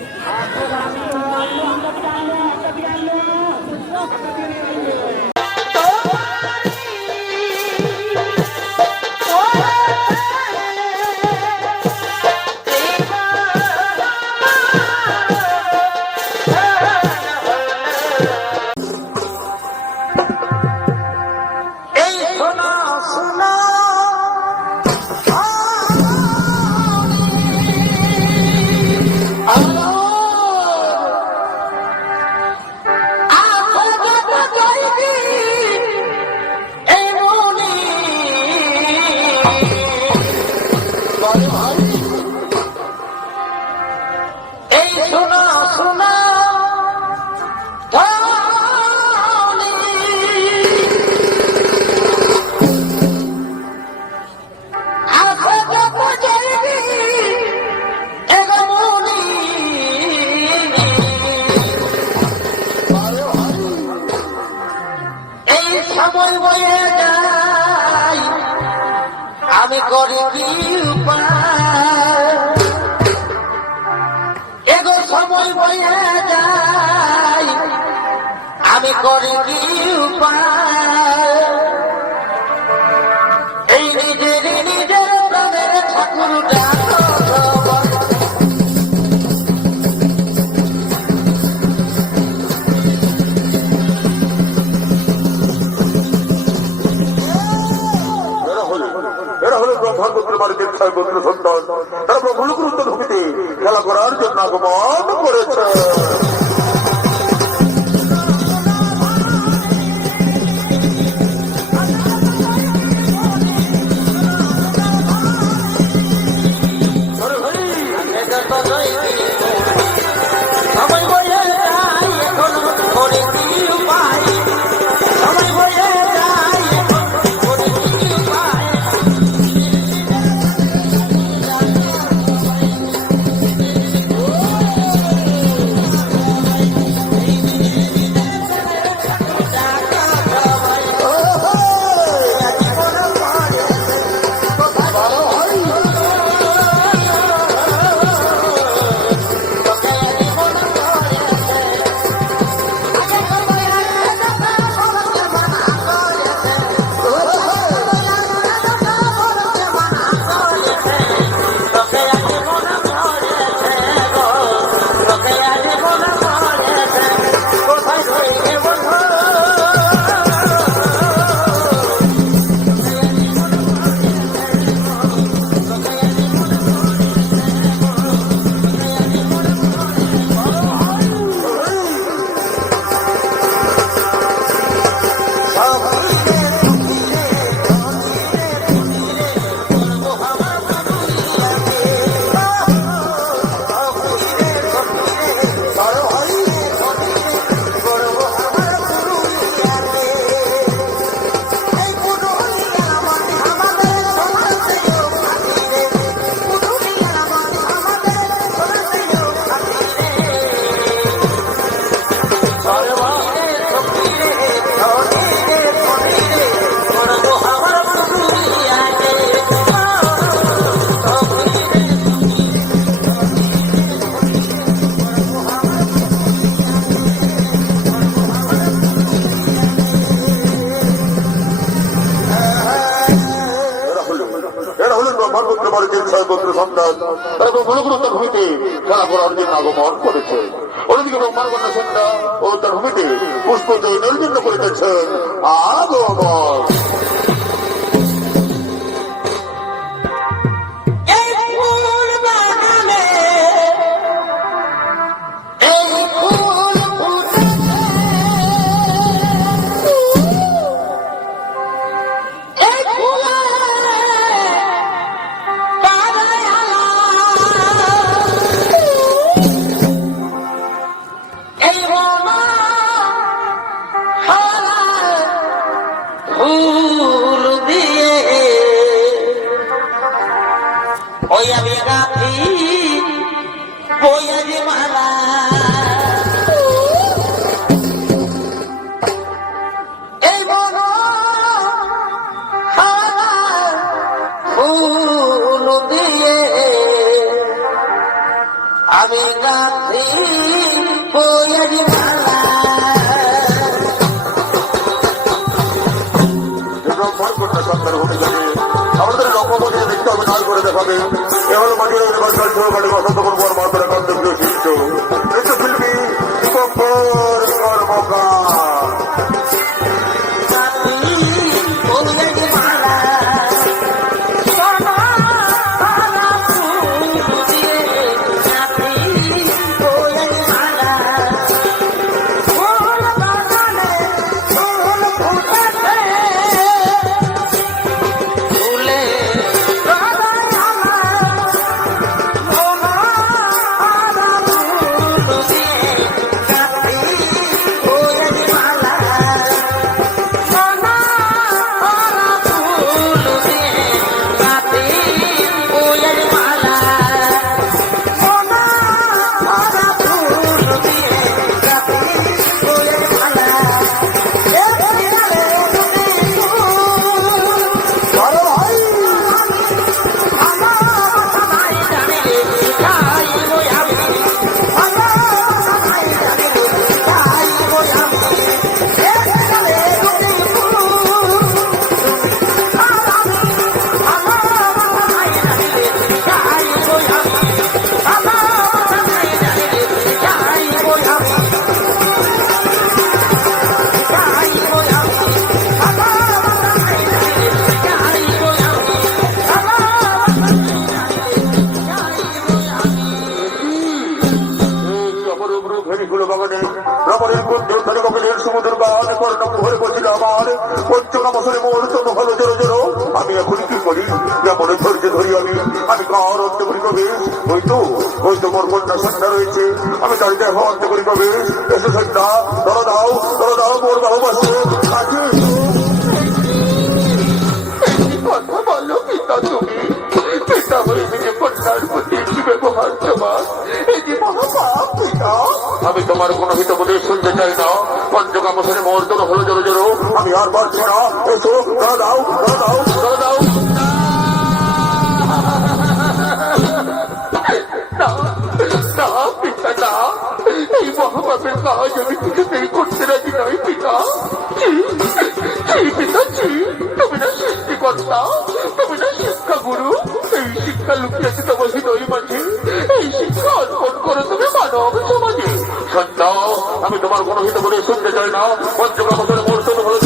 Oh. আরে ভাই তারা প্রভুর গুরুত্ব ভূমিতে খেলা করার জন্য আগমন করেছে। আমি রাত্রি বইয়ের দেখতে হবে, কাজ করে দেখাবে। এমন মাটি দেখাবে সরকার মাটি অসন্ত করব আর করি যেমন ধৈর্য ধরি আমি। আমি কার অন্ত করি কবে? ওই তো ওই তো মোর কন্যা সন্ধ্যা রয়েছে। আমি তার দেহ অন্ত করি কবে। এসে সন্ধ্যা, ধরো দাও ধরো দাও মোর ভালোবাসো। কথা বলো পিতা তুমি। পিতা কন্যার প্রতি কি ব্যবহার তোমার এই মহাপাপ পিতা। আমি তোমার কোনো হিত বলে শুনতে চাই না। পঞ্চকা বছরে মোর জোর হলো জোরো জোরো আমি আর পারছি না। এসো দাও দাও। দাও। এই মহাপাপের কাজ আমি কিছুতেই করতে রাজি নই পিতা। পিতা এই লুকিয়ে আছে তোমার হৃদয় মাঝে এই শিক্ষা অর্পণ করে তুমি মানব সমাজে। সন্ধ্যা আমি তোমার কোনো হিত বলে শুনতে চাই না। পঞ্চম বছরে মোর হলো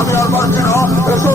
আমি আর পারছি না। এসো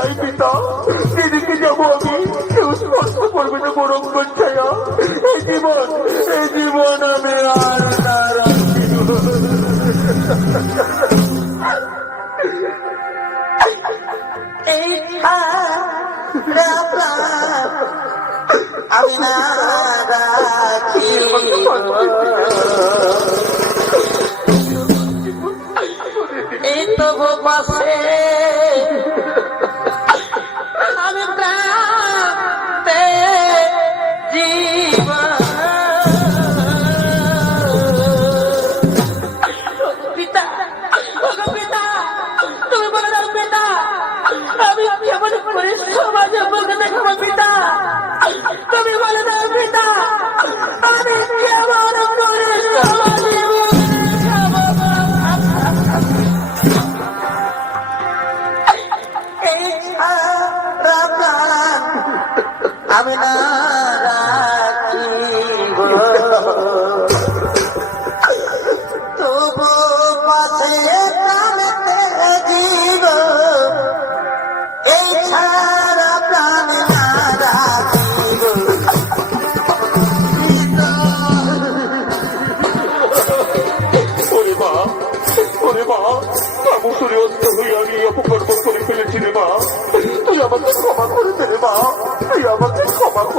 যাই পিতা যেদিকে যাব আমি। কেউ স্পর্শ করবে না বরং ছায়া এই জীবন এই জীবন আমি আর না এই তবু পাশে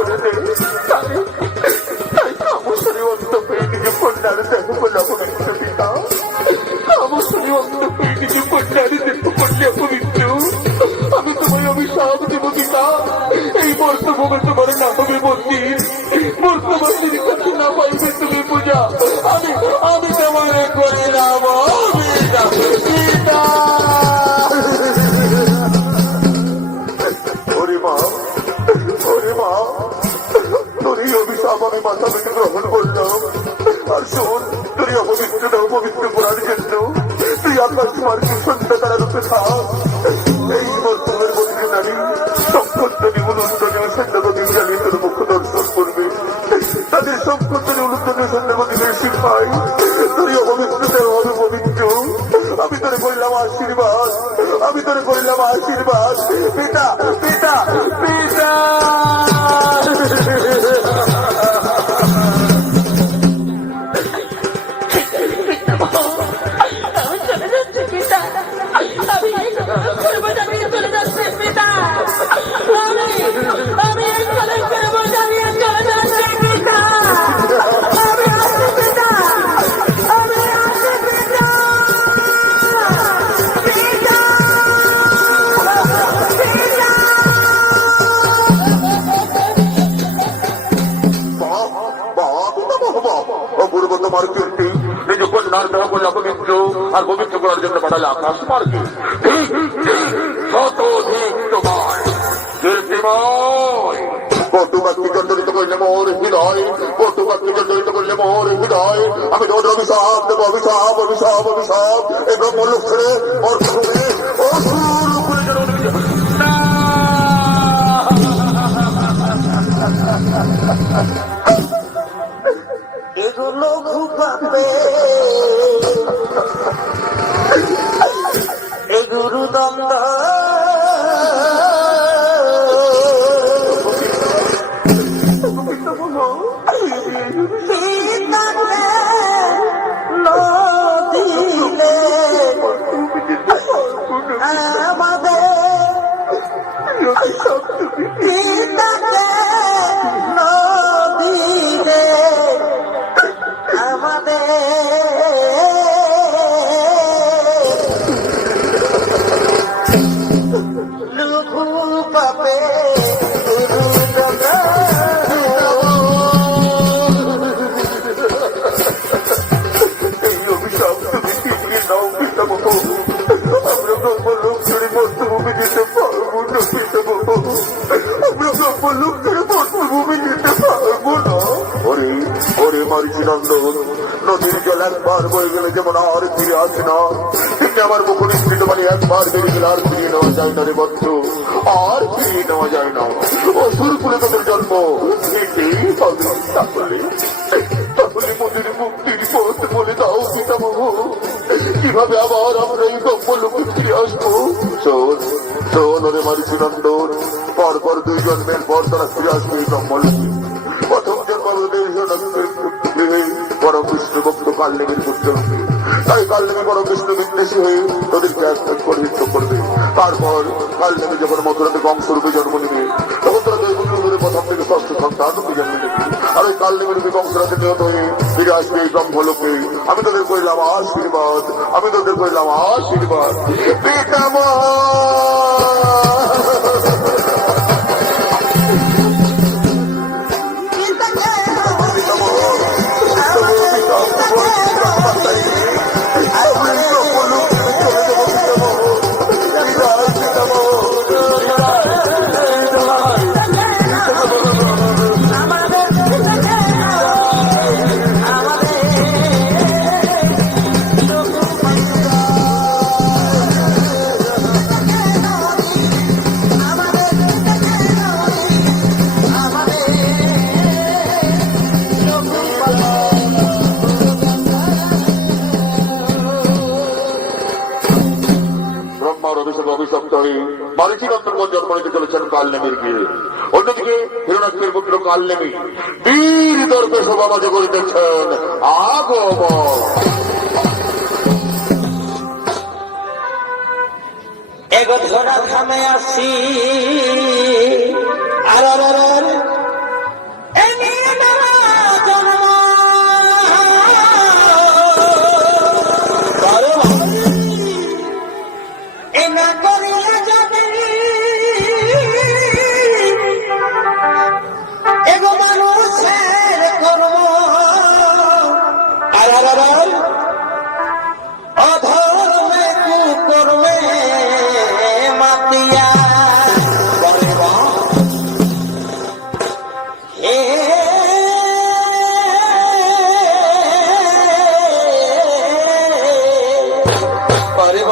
ক্ষমা করে তাদের সম্পত্তি উলুন্তনে সন্ধ্যাগতিকে শিখাই বেশি এই অপবিত্রতা হবে আমি তোরে করলাম আশীর্বাদ। আমি তোরে করলাম আশীর্বাদ। পিতা পিতা পিতা। আর পবিত্র করার জন্য পাঠালে আকাশ মার্গে শতধিক তোমার কীর্তিময় পটুবাক্যে জর্জরিত করলে মোর হৃদয় পটুবাক্যে জর্জরিত করলে মোর হৃদয়। আমি তোর অভিশাপ দেবো অভিশাপ অভিশাপ অভিশাপ। এই ব্রহ্মলোক ছেড়ে অর্থভূমি অসুর উপরে যেন এগুলো ঘুপাবে এ গুরু দ্বন্দ্ব একবার বয়ে গেলে যেমন আর ফিরে আসে না। ঠিক আমার মুখনিষ্ঠিত মানে একবার বেরিয়ে গেলে আর ফিরিয়ে নেওয়া যায় না রে বদ্ধ আর ফিরিয়ে নেওয়া যায় না। অসুর কুলে তোদের জন্ম। তাহলে মুক্তির পথ বলে দাও পিতামহ। কীভাবে আবার আমরা এই ব্রহ্মলোকে ফিরে আসব? শোন শোন ওরে মারিছি নন্দন পর পর দুই জন্মের পর তারা ফিরে আসবে এই প্রথম জন্ম বিষ্ণু কালনেমের পুত্র। তাই কালনেমে পরম বিষ্ণু বিদ্বেষী হয়ে তোদেরকে এক এক করবে। তারপর কালনেমে যখন মথুরাতে কংসরূপে জন্ম নেবে, তখন তোরা দুই প্রথম থেকে ষষ্ঠ সন্তান রূপে জন্ম নেবে। আর ওই কালনেমের রূপে কংসরাতে নিহত হয়ে ফিরে আসবে এই ব্রহ্মলোকে। আমি তোদের কইলাম আশীর্বাদ, আমি তোদের কইলাম আশীর্বাদ। পিতামহ! সভাপতি বলতেছেন আগমন এগো ধরা থামে আসি। আর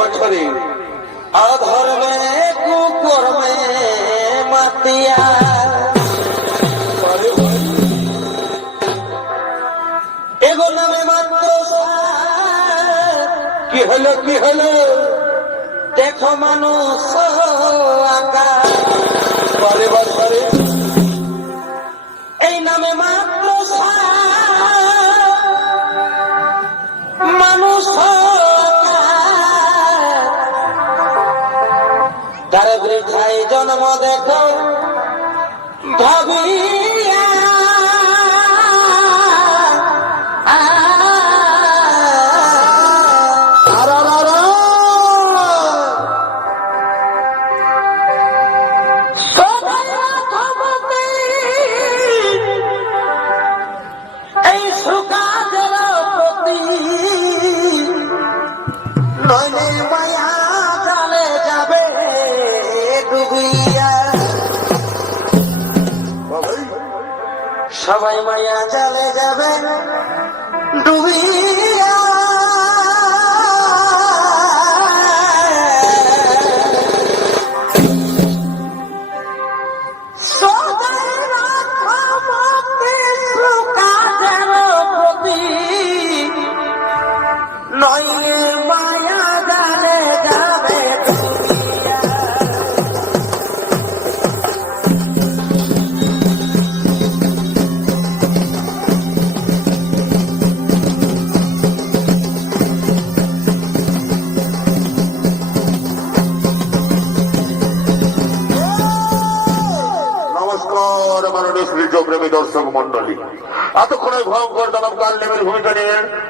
বছরে। কি হলো কি হলো? দেখো মানুষ পরে বছরে এই নামে মাত্র মানুষ জন্ম দেখো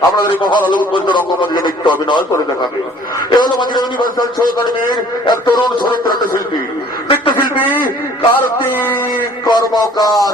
আপনাদের এই আলোক পরিত রঙ্গমঞ্চে হবে, নয় করে দেখাবে। এ হলো মাঝিরা ইউনিভার্সাল শো একাডেমির এক তরুণ চরিত্র শিল্পী নৃত্যশিল্পী কার্তিক কর্মকার।